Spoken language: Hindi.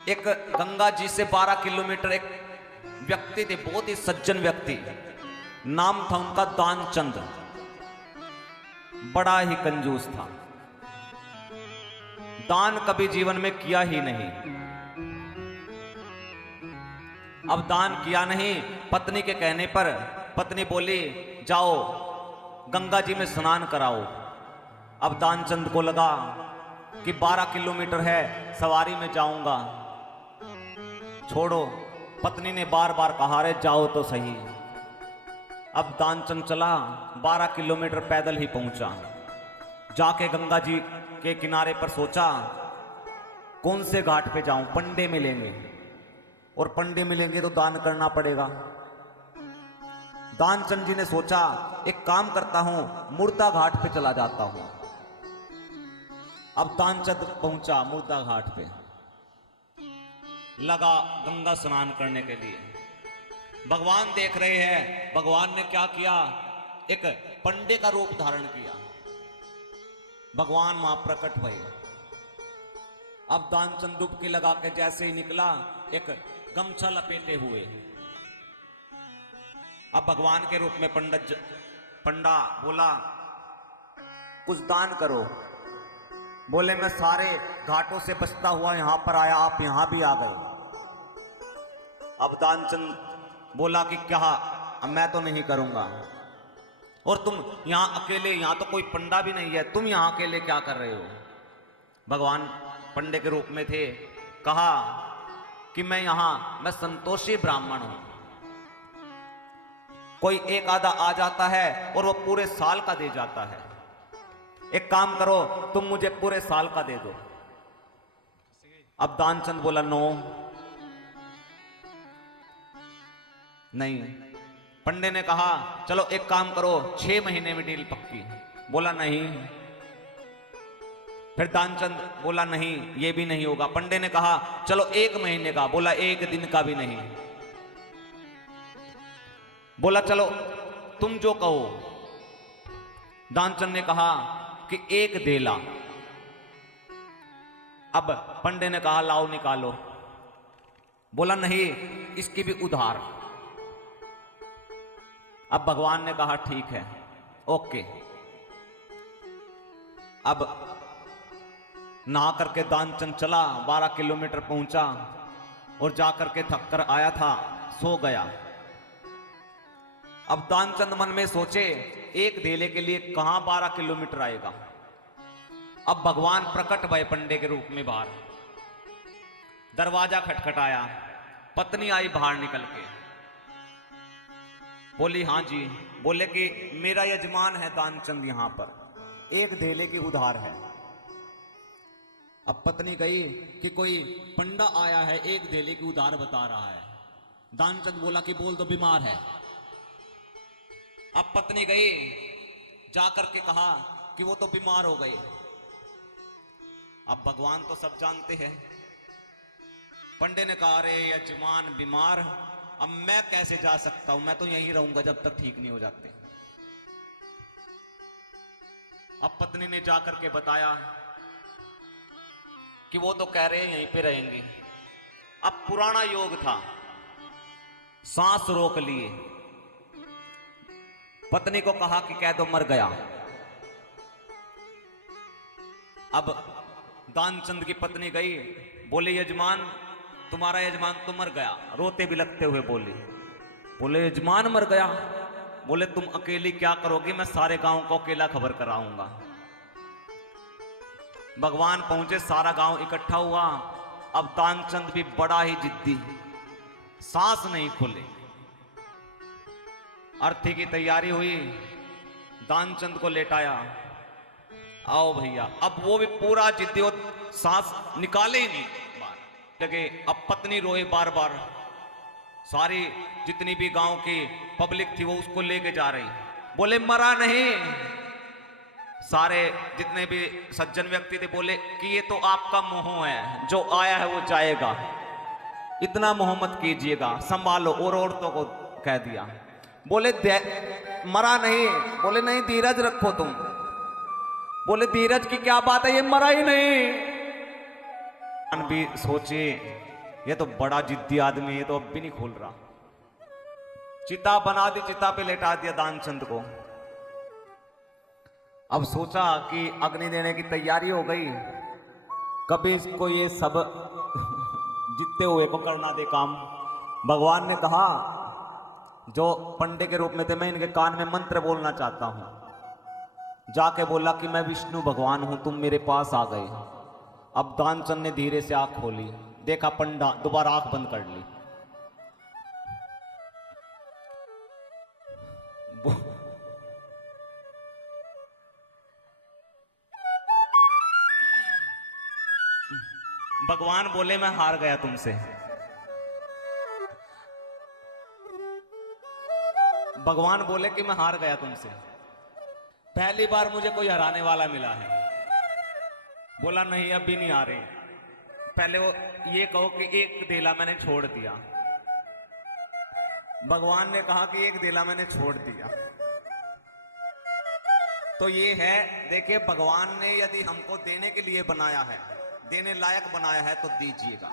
एक गंगा जी से 12 किलोमीटर एक व्यक्ति थे, बहुत ही सज्जन व्यक्ति। नाम था उनका दानचंद। बड़ा ही कंजूस था, दान कभी जीवन में किया ही नहीं। अब दान किया नहीं, पत्नी के कहने पर पत्नी बोली जाओ गंगा जी में स्नान कराओ। अब दानचंद को लगा कि 12 किलोमीटर है, सवारी में जाऊंगा, छोड़ो। पत्नी ने बार बार कहा रे जाओ तो सही। अब दानचंद चला, 12 किलोमीटर पैदल ही पहुंचा। जाके गंगा जी के किनारे पर सोचा कौन से घाट पे जाऊं, पंडे मिलेंगे और पंडे मिलेंगे तो दान करना पड़ेगा। दानचंद जी ने सोचा एक काम करता हूं, मुर्दा घाट पे चला जाता हूं। अब दानचंद पहुंचा मुर्दा घाट पे, लगा गंगा स्नान करने के लिए। भगवान देख रहे हैं, भगवान ने क्या किया, एक पंडे का रूप धारण किया। भगवान वहां प्रकट हुए। अब दानचंद डुबकी लगा के जैसे ही निकला, एक गमछा लपेटे हुए। अब भगवान के रूप में पंडा बोला कुछ दान करो। बोले मैं सारे घाटों से बचता हुआ यहां पर आया, आप यहां भी आ गए। अब दानचंद बोला कि क्या, मैं तो नहीं करूंगा, और तुम यहां अकेले, यहां तो कोई पंडा भी नहीं है, तुम यहां अकेले क्या कर रहे हो। भगवान पंडे के रूप में थे, कहा कि मैं संतोषी ब्राह्मण हूं। कोई एक आधा आ जाता है और वो पूरे साल का दे जाता है। एक काम करो, तुम मुझे पूरे साल का दे दो। अब दानचंद बोला नो, नहीं। पंडे ने कहा चलो एक काम करो, 6 महीने में डील पक्की। बोला नहीं। फिर दानचंद बोला नहीं, ये भी नहीं होगा। पंडे ने कहा चलो 1 महीने का। बोला 1 दिन का भी नहीं। बोला चलो तुम जो कहो। दानचंद ने कहा कि 1 देला। अब पंडे ने कहा लाओ निकालो। बोला नहीं, इसकी भी उधार। अब भगवान ने कहा ठीक है, ओके। अब नहा करके दानचंद चला, 12 किलोमीटर पहुंचा और जाकर के थक कर आया था, सो गया। अब दानचंद मन में सोचे 1 धेले के लिए कहां 12 किलोमीटर आएगा। अब भगवान प्रकट भय पंडे के रूप में बाहर। दरवाजा खटखटाया, पत्नी आई बाहर निकल के, बोली हाँ जी। बोले कि मेरा यजमान है दानचंद, यहां पर 1 धेले की उधार है। अब पत्नी गई कि कोई पंडा आया है, 1 धेले की उधार बता रहा है। दानचंद बोला कि बोल दो बीमार है। अब पत्नी गई, जाकर के कहा कि वो तो बीमार हो गए। अब भगवान तो सब जानते हैं। पंडे ने कहा अरे यजमान बीमार, अब मैं कैसे जा सकता हूं, मैं तो यहीं रहूंगा जब तक ठीक नहीं हो जाते। अब पत्नी ने जाकर के बताया कि वो तो कह रहे हैं यहीं पे रहेंगे। अब पुराना योग था, सांस रोक लिए। पत्नी को कहा कि कह दो मर गया। अब दानचंद की पत्नी गई, बोले यजमान, तुम्हारा यजमान तो मर गया। रोते भी लगते हुए बोले यजमान मर गया। बोले तुम अकेली क्या करोगी, मैं सारे गांव को अकेला खबर कराऊंगा। भगवान पहुंचे, सारा गांव इकट्ठा हुआ। अब दानचंद भी बड़ा ही जिद्दी, सांस नहीं खुले। अर्थी की तैयारी हुई, दानचंद को लेटाया, आओ भैया। अब वो भी पूरा जिद्दी, सांस निकाले ही नहीं लगे। अब पत्नी रोए बार बार। सारी जितनी भी गांव की पब्लिक थी वो उसको लेके जा रही। बोले मरा नहीं। सारे जितने भी सज्जन व्यक्ति थे बोले कि ये तो आपका मोह है, जो आया है वो जाएगा, इतना मोह मत कीजिएगा, संभालो। और औरतों को कह दिया। बोले मरा नहीं। बोले नहीं, धीरज रखो तुम। बोले धीरज की क्या बात है, ये मरा ही नहीं। भी सोचे ये तो बड़ा जिद्दी आदमी है, ये तो अब भी नहीं खोल रहा। चिता बना दी, चिता पे लेटा दिया दानचंद को। अब सोचा कि अग्नि देने की तैयारी हो गई, कभी इसको ये सब जीतते हुए को करना दे काम। भगवान ने कहा जो पंडे के रूप में थे, मैं इनके कान में मंत्र बोलना चाहता हूं। जाके बोला कि मैं विष्णु भगवान हूं, तुम मेरे पास आ गए। अब दानचंद ने धीरे से आंख खोली, देखा पंडा, दोबारा आंख बंद कर ली। भगवान बोले मैं हार गया तुमसे। भगवान बोले कि मैं हार गया तुमसे, पहली बार मुझे कोई हराने वाला मिला है। बोला नहीं अभी नहीं आ रहे, पहले वो ये कहो कि एक देला मैंने छोड़ दिया। भगवान ने कहा कि एक देला मैंने छोड़ दिया। तो ये है, देखिए भगवान ने यदि हमको देने के लिए बनाया है, देने लायक बनाया है, तो दीजिएगा।